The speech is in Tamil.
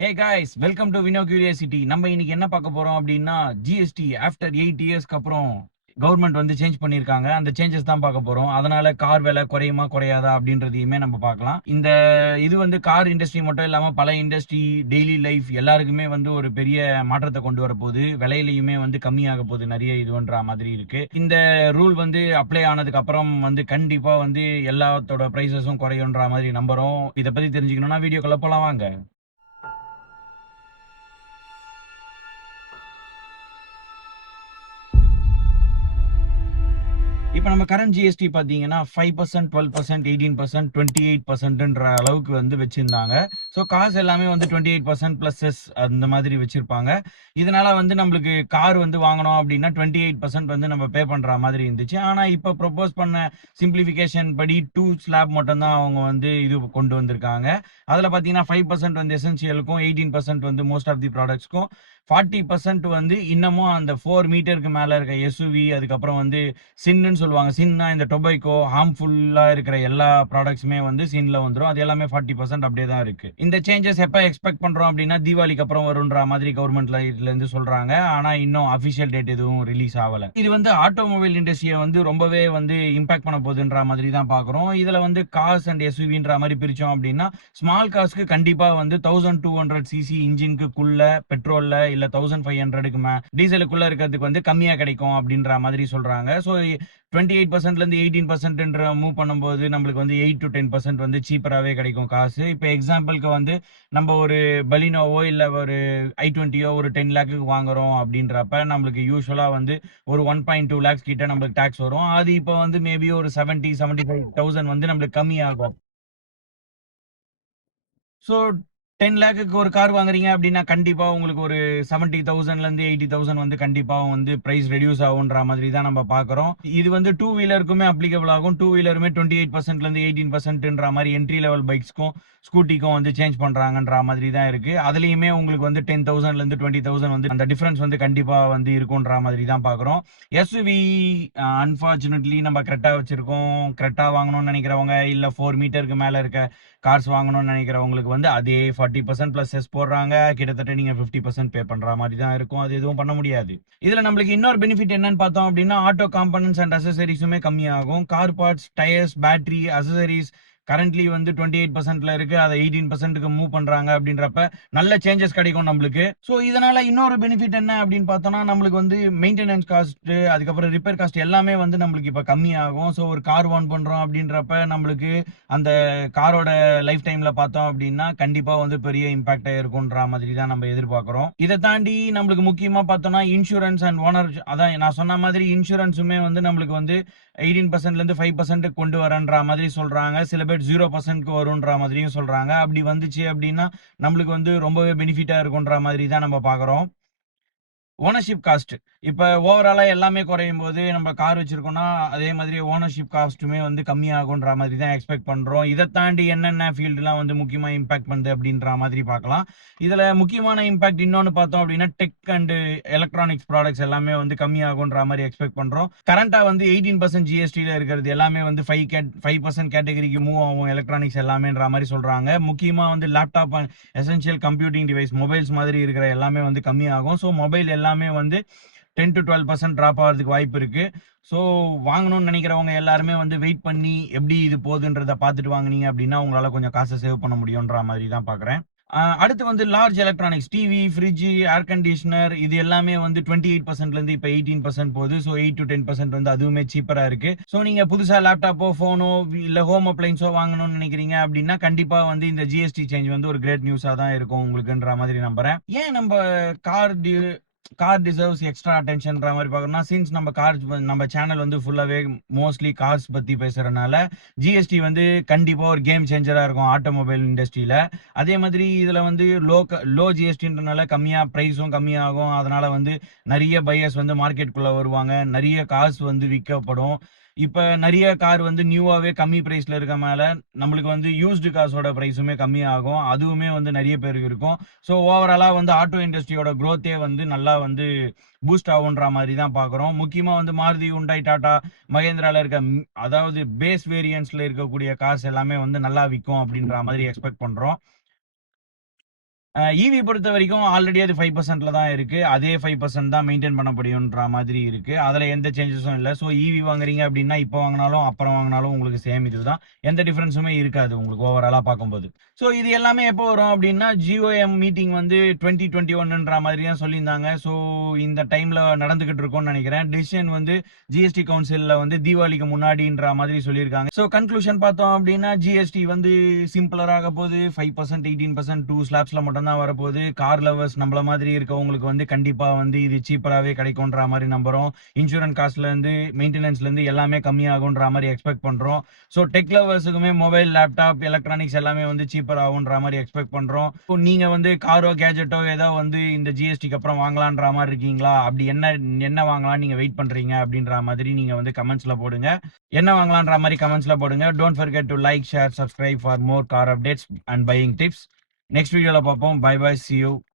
Hey guys, welcome to Vino curiosity. நம்ம இன்னைக்கு என்ன பார்க்க போறோம் அப்படின்னா, ஜிஎஸ்டி ஆஃப்டர் 8 இயர்ஸ்க்கு அப்புறம் கவர்மெண்ட் வந்து சேஞ்ச் பண்ணியிருக்காங்க. அந்த சேஞ்சஸ் தான் பார்க்க போறோம். அதனால கார் விலை குறையுமா குறையாதா அப்படின்றதையுமே நம்ம பார்க்கலாம். இது வந்து கார் இண்டஸ்ட்ரி மட்டும் இல்லாம பல இண்டஸ்ட்ரி, டெய்லி லைஃப் எல்லாருக்குமே வந்து ஒரு பெரிய மாற்றத்தை கொண்டு வரப்போகுது. விலையிலையுமே வந்து கம்மியாக போகுது, நிறைய இதுன்ற மாதிரி இருக்கு. இந்த ரூல் வந்து அப்ளை ஆனதுக்கு அப்புறம் வந்து கண்டிப்பா வந்து எல்லாத்தோட பிரைசஸும் குறையுன்ற மாதிரி நம்புறோம். இதை பத்தி தெரிஞ்சுக்கணும்னா வீடியோக்குள்ள போலாம் வாங்க. இப்ப நம்ம கரண்ட் ஜிஎஸ்டி பார்த்தீங்கன்னா 5%, 12%, 18%, 28%ன்ற அளவுக்கு வந்து வச்சிருந்தாங்க. ஸோ காசு எல்லாமே வந்து 28% பிளஸ் செஸ் அந்த மாதிரி வச்சிருப்பாங்க. இதனால வந்து நம்மளுக்கு கார் வந்து வாங்கணும் அப்படின்னா 28% வந்து நம்ம பே பண்ற மாதிரி இருந்துச்சு. ஆனா இப்ப ப்ரொபோஸ் பண்ண சிம்பிளிஃபிகேஷன் படி 2 ஸ்லாப் மட்டும் தான் அவங்க வந்து இது கொண்டு வந்திருக்காங்க. அதுல பார்த்தீங்கன்னா 5% வந்து எசென்ஷியலுக்கும், 18% வந்து மோஸ்ட் ஆஃப் தி ப்ராடக்ட்ஸ்க்கும், 40% வந்து இன்னமும் அந்த 4 மீட்டருக்கு மேல இருக்க எஸ்யூவி, அதுக்கப்புறம் வந்து சின்னு சொல்லுவாங்க. சின்னா இந்த டொபைக்கோ ஹார்ம்ஃபுல்லா இருக்கிற எல்லா ப்ராடக்ட்ஸுமே வந்து சின்ல வந்துரும். அது எல்லாமே 40% அப்படியே தான் இருக்கு. இந்த சேஞ்சஸ் எப்ப எக்ஸ்பெக்ட் பண்றோம் அப்படின்னா, தீபாவளிக்கு அப்புறம் வரும்ன்ற மாதிரி கவர்மெண்ட்ல இதுல இருந்து சொல்றாங்க. ஆனா இன்னும் அபிஷியல் டேட் எதுவும் ரிலீஸ் ஆகல. இது வந்து ஆட்டோமொபைல் இண்டஸ்ட்ரியை வந்து ரொம்பவே வந்து இம்பாக்ட் பண்ண போகுதுன்ற மாதிரி தான் பாக்குறோம். இதுல வந்து கார்ஸ் அண்ட் எஸ்யூவின்ற மாதிரி பிரிச்சோம் அப்படின்னா, ஸ்மால் கார்ஸ்க்கு கண்டிப்பா வந்து 1200 சிசி இன்ஜினுக்குள்ள பெட்ரோல்ல இல்ல 1500க்கு டீசலுக்குள்ள இருக்கிறதுக்கு வந்து கம்மியா கிடைக்கும் அப்படின்ற மாதிரி சொல்றாங்க. ஸோ 28%லேருந்து 18% மூவ் பண்ணும்போது நம்மளுக்கு வந்து 8 to 10% வந்து சீப்பராகவே கிடைக்கும் காசு. இப்போ எக்ஸாம்பிளுக்கு வந்து நம்ம ஒரு பலினோவோ இல்லை ஒரு i20யோ ஒரு 10 லேக்குக்கு வாங்குறோம் அப்படின்றப்ப நம்மளுக்கு யூஸ்வலாக வந்து ஒரு 1.2 லேக்ஸ் கிட்ட நம்மளுக்கு டேக்ஸ் வரும். அது இப்போ வந்து மேபி ஒரு 75,000 வந்து நம்மளுக்கு கம்மியாகும். ஸோ 10 லேக்குக்கு ஒரு கார் வாங்குறீங்க அப்படின்னா, கண்டிப்பா உங்களுக்கு ஒரு 70,000லேருந்து 80,000 வந்து கண்டிப்பா வந்து பிரைஸ் ரெடியூஸ் ஆகுன்ற மாதிரி தான் நம்ம பார்க்குறோம். இது வந்து 2 வீலருக்குமே அப்ளிகபிள் ஆகும். 2 வீலருமே 28%லேருந்து 18%ன்ற மாரி என்ட்ரி லெவல் பைக்ஸ்க்கும், ஸ்கூட்டிக்கும் வந்து சேஞ்ச் பண்றாங்கன்ற மாதிரி தான் இருக்கு. அதுலயுமே உங்களுக்கு வந்து 10,000லேருந்து 20,000 வந்து அந்த டிஃபரன்ஸ் வந்து கண்டிப்பா வந்து இருக்குன்ற மாதிரி தான் பார்க்குறோம். எஸ்யூவி அன்பார்ச்சுனேட்லி நம்ம கிரெட்டா வச்சிருக்கோம். கிரெட்டா வாங்கணும்னு நினைக்கிறவங்க, இல்ல 4 மீட்டருக்கு மேல இருக்க கார்ஸ் வாங்கணும்னு நினைக்கிறவங்களுக்கு வந்து அதே 40% பிளஸ் செஸ் போடுறாங்க. கிட்டத்தட்ட நீங்க 50% பே பண்ற மாதிரி தான் இருக்கும். அது எதுவும் பண்ண முடியாது. இதுல நம்மளுக்கு இன்னொரு பெனிஃபிட் என்னன்னு பார்த்தோம் அப்படின்னா, ஆட்டோ காம்பனன்ட்ஸ் அண்ட் அக்சசரிஸுமே கம்மியாகும். Car parts, tyres, battery, accessories currently வந்து 28%ல இருக்கு. அதை 18%க்கு மூவ் பண்றாங்க அப்படின்றப்ப நல்ல சேஞ்சஸ் கிடைக்கும் நம்மளுக்கு. ஸோ இதனால இன்னொரு பெனிஃபிட் என்ன அப்படின்னு பார்த்தோம்னா, நம்மளுக்கு வந்து மெயின்டெனன்ஸ் காஸ்ட், அதுக்கப்புறம் ரிப்பேர் காஸ்ட் எல்லாமே வந்து நம்மளுக்கு இப்ப கம்மியாகும். ஸோ ஒரு கார் வான் பண்றோம் அப்படின்றப்ப நம்மளுக்கு அந்த காரோட லைஃப் டைம்ல பார்த்தோம் அப்படின்னா கண்டிப்பா வந்து பெரிய இம்பாக்டா இருக்கும்ன்ற மாதிரி தான் நம்ம எதிர்பார்க்கிறோம். இதை தாண்டி நம்மளுக்கு முக்கியமா பார்த்தோம்னா இன்சூரன்ஸ் அண்ட் ஓனர், அதான் நான் சொன்ன மாதிரி இன்சூரன்ஸுமே வந்து நம்மளுக்கு வந்து 18%லேருந்து 5% கொண்டு வரன்ற மாதிரி சொல்றாங்க. சில பேர் 0%க்கு வரும்ன்ற மாதிரியும் சொல்றாங்க. அப்படி வந்துச்சு அப்படின்னா நம்மளுக்கு வந்து ரொம்பவே பெனிஃபிட்டா இருக்கும்ன்ற மாதிரி தான் நம்ம பார்க்குறோம். ஓனர்ஷிப் காஸ்ட் இப்ப ஓவராலா எல்லாமே குறையும் போது நம்ம கார் வச்சிருக்கோம்னா அதே மாதிரி ஓனர்ஷிப் காஸ்ட்டுமே வந்து கம்மியாகுன்ற மாதிரி தான் எக்ஸ்பெக்ட் பண்றோம். இதை தாண்டி என்னென்ன ஃபீல்டுலாம் வந்து முக்கியமா இம்பாக்ட் பண்ணுது அப்படின்ற மாதிரி பார்க்கலாம். இதுல முக்கியமான இம்பாக்ட் இன்னொன்னு பார்த்தோம் அப்படின்னா டெக் அண்ட் எலக்ட்ரானிக்ஸ் ப்ராடக்ட்ஸ் எல்லாமே வந்து கம்மியாகுன்ற மாதிரி எக்ஸ்பெக்ட் பண்றோம். கரண்டா வந்து 18% ஜிஎஸ்டில இருக்கிறது எல்லாமே வந்து 5% கேட்டகரிக்கு மூவ் ஆகும் எலக்ட்ரானிக்ஸ் எல்லாமேன்ற மாதிரி சொல்றாங்க. முக்கியமா வந்து laptop and essential computing device mobiles மாதிரி இருக்கிற எல்லாமே வந்து கம்மியாகும். ஸோ மொபைல் எல்லாமே வந்து 10 to 12% டிராப் ஆகிறதுக்கு வாய்ப்பு இருக்கு. ஸோ வாங்கணும்னு நினைக்கிறவங்க எல்லாருமே வந்து வெயிட் பண்ணி எப்படி இது போகுதுன்றத பார்த்துட்டு வாங்குனீங்க அப்படின்னா உங்களால கொஞ்சம் காசை சேவ் பண்ண முடியும்ன்ற மாதிரி தான் பார்க்குறேன். அடுத்து வந்து large electronics, TV, fridge, air conditioner இது எல்லாமே வந்து 28%லேருந்து இப்போ 18% போகுது. ஸோ 8 to 10% வந்து அதுவுமே சீப்பரா இருக்கு. ஸோ நீங்க புதுசா லேப்டாப்போ, ஃபோனோ இல்ல ஹோம் அப்ளைன்ஸோ வாங்கணும்னு நினைக்கிறீங்க அப்படின்னா கண்டிப்பா வந்து இந்த ஜிஎஸ்டி சேஞ்ச் வந்து ஒரு கிரேட் நியூஸா தான் இருக்கும் உங்களுக்குன்ற மாதிரி நம்புறேன். ஏன் நம்ம கார் கார் டிசர்வ்ஸ் எக்ஸ்ட்ரா அட்டென்ஷன்ற மாதிரி பார்க்கணும்னா, சின்ஸ் நம்ம நம்ம சேனல் வந்து ஃபுல்லாவே மோஸ்ட்லி கார்ஸ் பத்தி பேசுறதுனால ஜிஎஸ்டி வந்து கண்டிப்பா ஒரு கேம் சேஞ்சரா இருக்கும் ஆட்டோமொபைல் இண்டஸ்ட்ரியில. அதே மாதிரி இதுல வந்து லோ ஜிஎஸ்டின்றனால கம்மியா பிரைஸும் கம்மியாகும். அதனால வந்து நிறைய பையர்ஸ் வந்து மார்க்கெட்டுக்குள்ள வருவாங்க. நிறைய கார்ஸ் வந்து விற்கப்படும். இப்ப நிறைய கார் வந்து நியூவாவே கம்மி பிரைஸ்ல இருக்க மேல நம்மளுக்கு வந்து யூஸ்டு காசோட பிரைஸுமே கம்மியாகும். அதுவுமே வந்து நிறைய பேருக்கு இருக்கும். ஸோ ஓவராலா வந்து ஆட்டோ இண்டஸ்ட்ரியோட குரோத்தே வந்து நல்லா வந்து பூஸ்ட் ஆகுன்ற மாதிரி தான் பார்க்குறோம். முக்கியமா வந்து மாருதி, ஹுண்டாய், டாடா, மகேந்திரால இருக்க அதாவது பேஸ் வேரியன்ட்ஸ்ல இருக்கக்கூடிய கார்ஸ் எல்லாமே வந்து நல்லா விற்கும் அப்படின்ற மாதிரி எக்ஸ்பெக்ட் பண்றோம். ஈவி பொறுத்த வரைக்கும் ஆல்ரெடி அது 5%ல தான் இருக்கு. அதே 5% தான் மெயின்டெயின் பண்ண முடியும்ன்ற மாதிரி இருக்கு. அதுல எந்த சேஞ்சஸும் இல்ல. ஸோ ஈவி வாங்குறீங்க அப்படின்னா, இப்ப வாங்குனாலும், அப்புறம் வாங்குனாலும் உங்களுக்கு சேம் இதுதான். எந்த டிஃபரன்ஸுமே இருக்காது உங்களுக்கு ஓவராலா பார்க்கும்போது. ஸோ இது எல்லாமே எப்போ வரும் அப்படின்னா, ஜிஓஎம் மீட்டிங் வந்து 2021ன்ற மாதிரி தான் சொல்லியிருந்தாங்க. ஸோ இந்த டைம்ல நடந்துகிட்டு இருக்கும்னு நெனைக்கிறேன். டிசிஷன் வந்து ஜிஎஸ்டி கவுன்சில்ல வந்து தீபாவளிக்கு முன்னாடின்ற மாதிரி சொல்லியிருக்காங்க. ஸோ கன்க்ளூஷன் பார்த்தோம் அப்படின்னா, ஜிஎஸ்டி வந்து சிம்பிளரா ஆகப்போது. 5%, 18% 2 ஸ்லாப்ஸ்ல மட்டும் தான் வரப்போகுது. கார் லவர்ஸ் நம்மள மாதிரி இருக்கவங்களுக்கு வந்து கண்டிப்பா வந்து இது சீப்பராவே கிடைக்கும்ன்ற மாரி நம்புறோம். இன்சூரன்ஸ் காஸ்ட்ல இருந்து, மெயின்டனன்ஸ்ல இருந்து எல்லாமே கம்மியாகுன்ற மாரி எக்ஸ்பெக்ட் பண்றோம். ஸோ டெக் லவர்ஸுக்குமே மொபைல், லேப்டாப், எலக்ட்ரானிக்ஸ் எல்லாமே வந்து சீப்பர் ஆகுன்ற மாரி எக்ஸ்பெக்ட் பண்றோம். இப்போ நீங்க வந்து காரோ, கேட்ஜெட்டோ ஏதோ வந்து இந்த ஜிஎஸ்டிக்கு அப்புறம் வாங்கலான்ற மாரி இருக்கீங்களா? அப்படி என்ன என்ன வாங்கலாம்னு நீங்க வெயிட் பண்றீங்க? அப்படின்ற மாதிரி நீங்க வந்து கமெண்ட்ஸ்ல போடுங்க. என்ன வாங்கலான்ற மாரி கமெண்ட்ஸ்ல போடுங்க. Don't forget to like, share, subscribe for more car updates and buying tips. Next வீடியோல பார்ப்போம். Bye bye. See you.